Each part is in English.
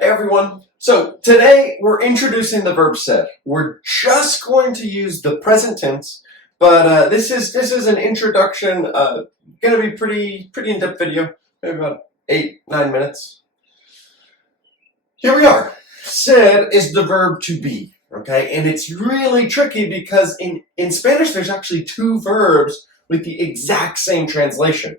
Hey everyone. So today we're introducing the verb ser. We're just going to use the present tense, but this is an introduction. Going to be pretty in-depth video, maybe about 8-9 minutes. Here we are. Ser is the verb to be. Okay, and it's really tricky because in Spanish there's actually two verbs with the exact same translation.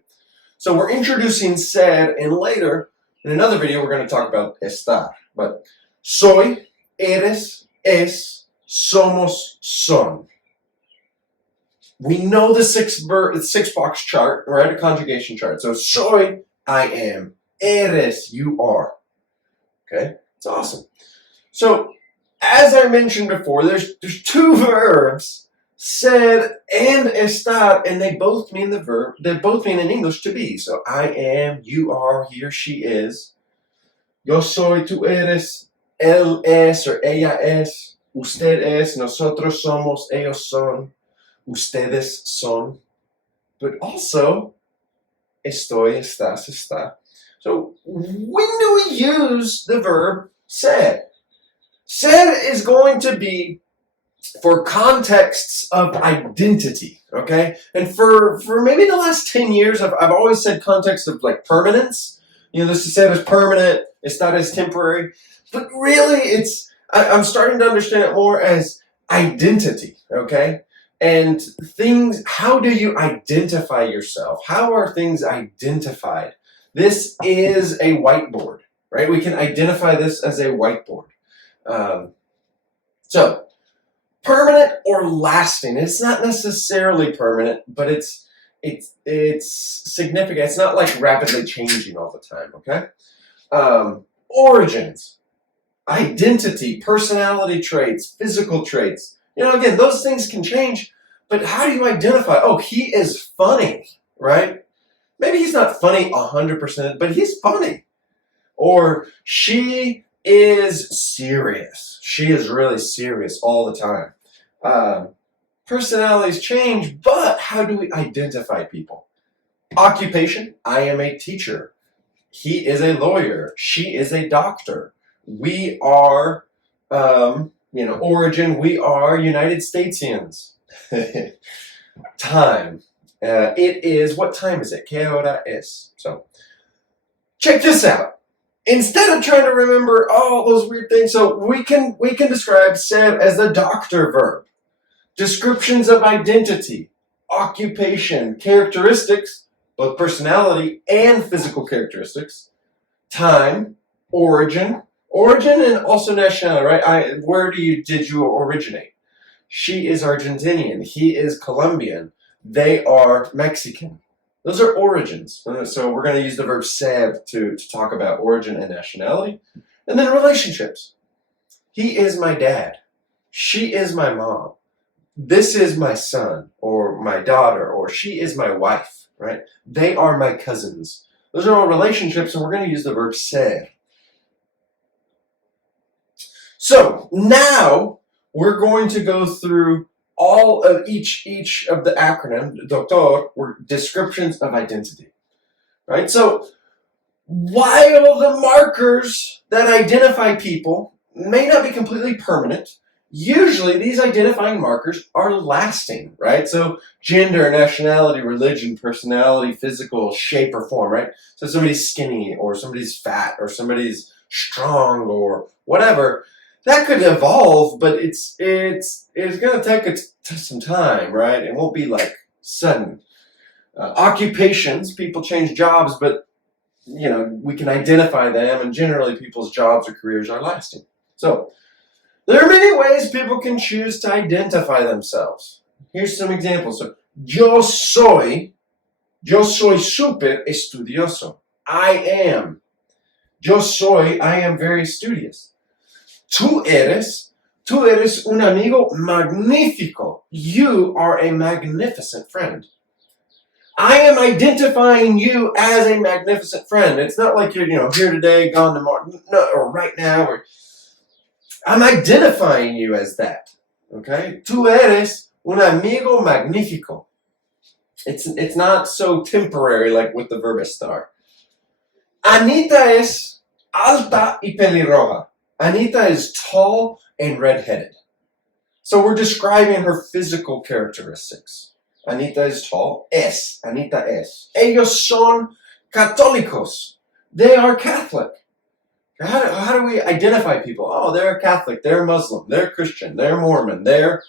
So we're introducing ser, and later in another video we're going to talk about estar. But soy, eres, es, somos, son. We know the six box chart, right? A conjugation chart. So soy, I am. Eres, you are. Okay, it's awesome. So as I mentioned before, there's two verbs, ser and estar, and they both mean the verb. They both mean in English to be. So I am, you are, he or she is. Yo soy, tú eres, él es or ella es, usted es, nosotros somos, ellos son, ustedes son. But also, estoy, estás, está. So when do we use the verb ser? Ser is going to be for contexts of identity, okay? And for maybe the last 10 years, I've always said context of like permanence. You know, this is said as permanent, estar as temporary. But really, I'm starting to understand it more as identity, okay? And things, how do you identify yourself? How are things identified? This is a whiteboard, right? We can identify this as a whiteboard. So, permanent or lasting. It's not necessarily permanent, but it's significant. It's not like rapidly changing all the time, okay? Origins, identity, personality traits, physical traits. You know, again, those things can change, but how do you identify? Oh, he is funny, right? Maybe he's not funny 100%, but he's funny. Or she is serious. She is really serious all the time. Personalities change, but how do we identify people? Occupation, I am a teacher. He is a lawyer. She is a doctor. We are, origin, we are United Statesians. Time. It is, what time is it? ¿Qué hora es? So, check this out. Instead of trying to remember all those weird things, so we can describe ser as the doctor verb. Descriptions of identity, occupation, characteristics, both personality and physical characteristics, time, origin, and also nationality, right? Where did you originate? She is Argentinian. He is Colombian. They are Mexican. Those are origins. So we're going to use the verb ser to talk about origin and nationality. And then relationships. He is my dad. She is my mom. This is my son or my daughter, or she is my wife, right? They are my cousins. Those are all relationships, and we're going to use the verb ser. So now we're going to go through all of each of the acronym, doctor, were descriptions of identity, right? So while the markers that identify people may not be completely permanent, usually these identifying markers are lasting, right? So gender, nationality, religion, personality, physical, shape or form, right? So somebody's skinny or somebody's fat or somebody's strong or whatever. That could evolve, but it's going to take some time, right? It won't be like sudden. Occupations, people change jobs, but we can identify them, and generally people's jobs or careers are lasting. So there are many ways people can choose to identify themselves. Here's some examples. So, yo soy súper estudioso. I am very studious. Tú eres un amigo magnífico. You are a magnificent friend. I am identifying you as a magnificent friend. It's not like you're, here today, gone tomorrow, no, or right now. I'm identifying you as that. Okay? Tú eres un amigo magnífico. It's not so temporary like with the verb estar. Anita es Alta y pelirroja. Anita is tall and redheaded. So we're describing her physical characteristics. Anita is tall. Anita es. Ellos son católicos. They are Catholic. How do we identify people? Oh, they're Catholic, they're Muslim, they're Christian, they're Mormon, they're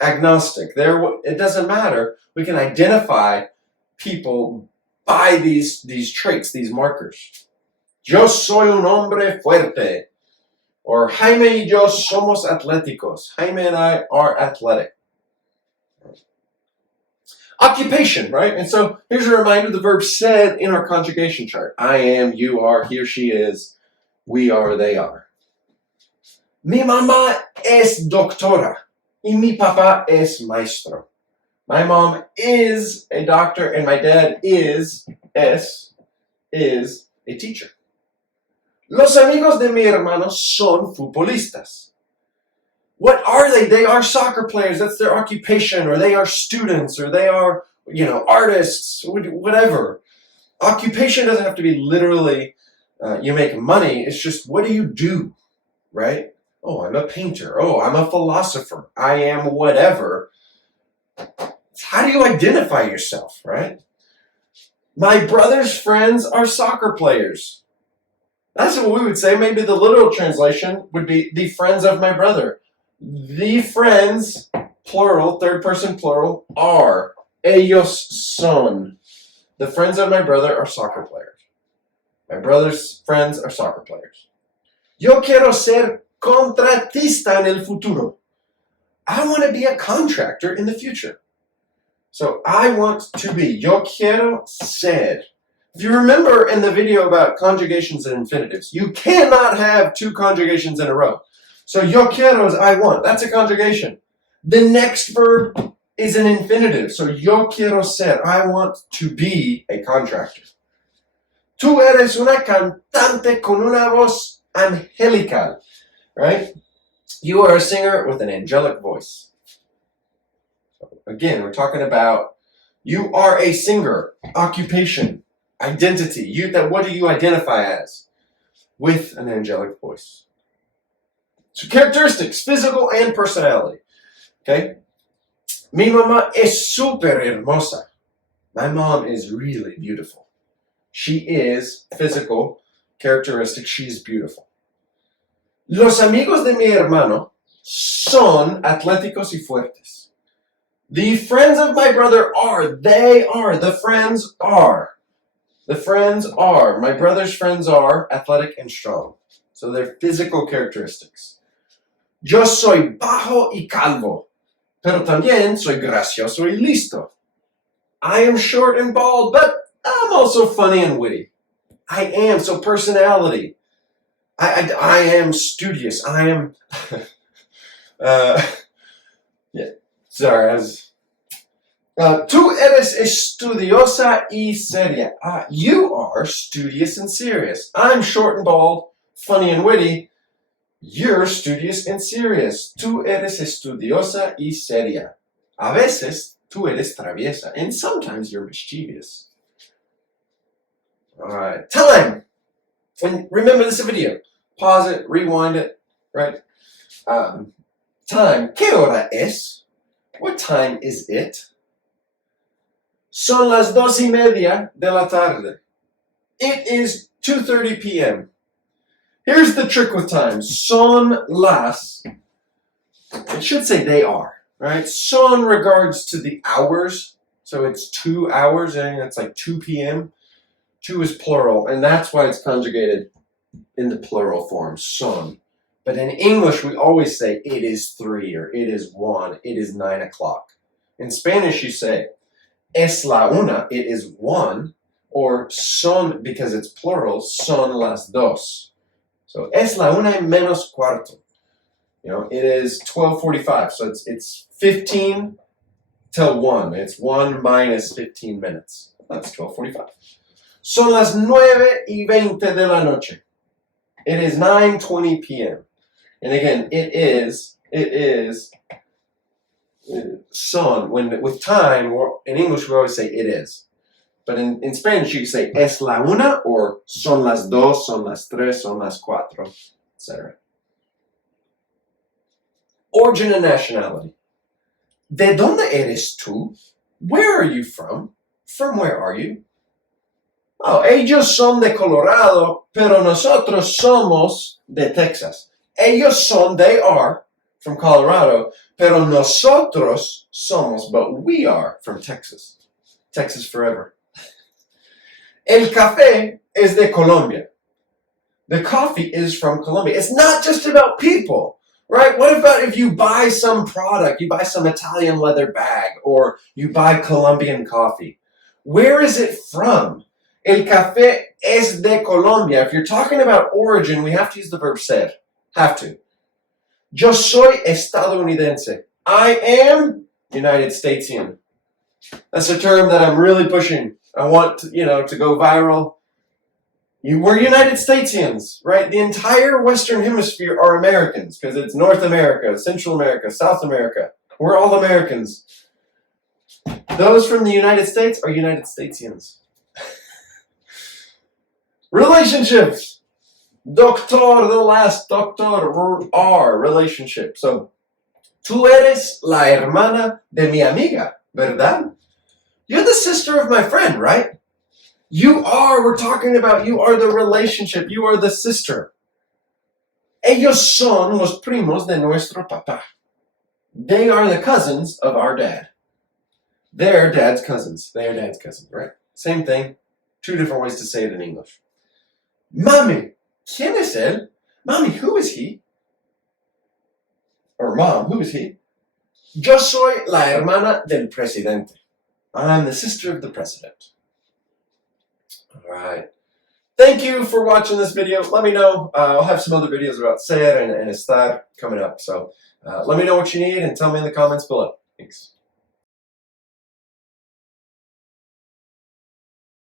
agnostic. It doesn't matter. We can identify people by these traits, these markers. Yo soy un hombre fuerte. Or Jaime y yo somos atléticos. Jaime and I are athletic. Occupation, right? And so here's a reminder, the verb said in our conjugation chart. I am, you are, he or she is, we are, they are. Mi mamá es doctora y mi papá es maestro. My mom is a doctor and my dad is a teacher. Los amigos de mi hermano son futbolistas. What are they? They are soccer players. That's their occupation, or they are students, or they are, artists, whatever. Occupation doesn't have to be literally you make money. It's just, what do you do, right? Oh, I'm a painter. Oh, I'm a philosopher. I am whatever. How do you identify yourself, right? My brother's friends are soccer players. That's what we would say. Maybe the literal translation would be the friends of my brother. The friends, plural, third person plural, are. Ellos son. The friends of my brother are soccer players. My brother's friends are soccer players. Yo quiero ser contratista en el futuro. I want to be a contractor in the future. So I want to be. Yo quiero ser. If you remember in the video about conjugations and infinitives, you cannot have two conjugations in a row. So yo quiero is I want. That's a conjugation. The next verb is an infinitive. So yo quiero ser. I want to be a contractor. Tú eres una cantante con una voz angelical. Right? You are a singer with an angelic voice. Again, we're talking about you are a singer, occupation, identity. What do you identify as? With an angelic voice. So characteristics, physical and personality. Okay? Mi mamá es súper hermosa. My mom is really beautiful. She is physical characteristic. She's beautiful. Los amigos de mi hermano son atléticos y fuertes. The friends of my brother are. They are. The friends are. The friends are. My brother's friends are athletic and strong. So they're physical characteristics. Yo soy bajo y calvo, pero también soy gracioso y listo. I am short and bald, but I'm also funny and witty. I am. So personality. I am studious. I am. Yeah. Sorry, I was. Tú eres estudiosa y seria. You are studious and serious. I'm short and bald, funny and witty. You're studious and serious. Tú eres estudiosa y seria. A veces, tú eres traviesa. And sometimes you're mischievous. All right. Time. And remember this video. Pause it, rewind it, right? Time. ¿Qué hora es? What time is it? Son las 2:30 de la tarde. It is 2:30 p.m. Here's the trick with time. Son las. It should say they are, right? Son regards to the hours. So it's 2 hours and it's like 2 p.m. 2 is plural, and that's why it's conjugated in the plural form, son. But in English, we always say it is 3 or it is 1, it is 9 o'clock. In Spanish, you say es la una, it is 1, or son, because it's plural, son las dos. So es la una menos cuarto. It is 12:45, so it's 15 till 1. It's 1 minus 15 minutes. That's 12:45. Son las 9:20 de la noche. It is 9:20 p.m. And again, it is son. With time, in English we always say it is. But in Spanish, you can say es la una or son las dos, son las tres, son las cuatro, etc. Origin and nationality. ¿De dónde eres tú? Where are you from? From where are you? Oh, ellos son de Colorado, pero nosotros somos de Texas. Ellos son, they are, from Colorado, pero nosotros somos, but we are from Texas. Texas forever. El café es de Colombia. The coffee is from Colombia. It's not just about people, right? What about if you buy some product, you buy some Italian leather bag, or you buy Colombian coffee? Where is it from? El café es de Colombia. If you're talking about origin, we have to use the verb ser. Have to. Yo soy estadounidense. I am United Statesian. That's a term that I'm really pushing. I want to, to go viral. We're United Statesians, right? The entire Western Hemisphere are Americans because it's North America, Central America, South America. We're all Americans. Those from the United States are United Statesians. Relationships. Doctor, the last doctor, are relationship. So, tú eres la hermana de mi amiga, ¿verdad? You're the sister of my friend, right? We're talking about, you are the relationship, you are the sister. Ellos son los primos de nuestro papá. They are the cousins of our dad. They're dad's cousins. They are dad's cousins, right? Same thing. Two different ways to say it in English. Mami, ¿quién es él? Mami, who is he? Or mom, who is he? Yo soy la hermana del presidente. I'm the sister of the president. All right. Thank you for watching this video. Let me know. I'll have some other videos about ser and estar coming up. So let me know what you need and tell me in the comments below. Thanks.